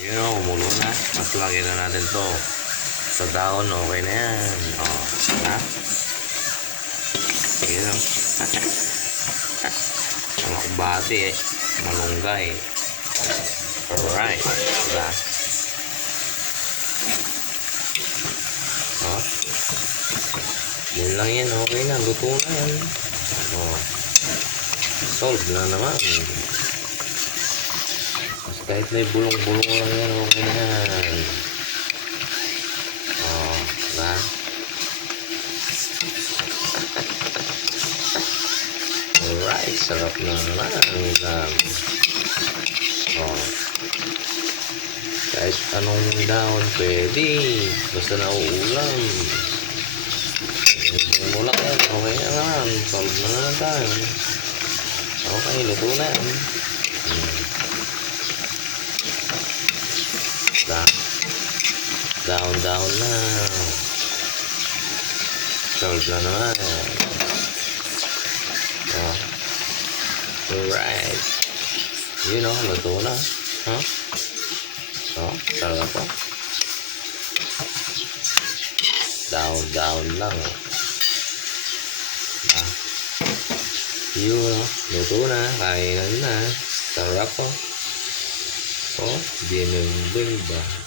Yun o, kumulo na. Mas lagyan na natin to sa dahon. Okay na yan. O, ha? Yun o. Ang akbati eh. Malunggay. Alright. Diba? O. Yun lang yan. Okay na. Luto na yan. O. Solve na naman. Kahit may bulong-bulong lang yan, okay na yan. Oh, na. Alright, sarap na naman. Oh. Kahit anong dahon pwede. Basta nauulam. Yung mulak yan, okay na naman. Solve na naman tayo. Okay, luto na yan. Down na. Solve na naman. Oh. Alright. Yun o, luto na. Huh? Oh, sarap po. Down lang. Ah. Yun o, luto na. Kainan na. Sarap po. Oh, binumbing ba?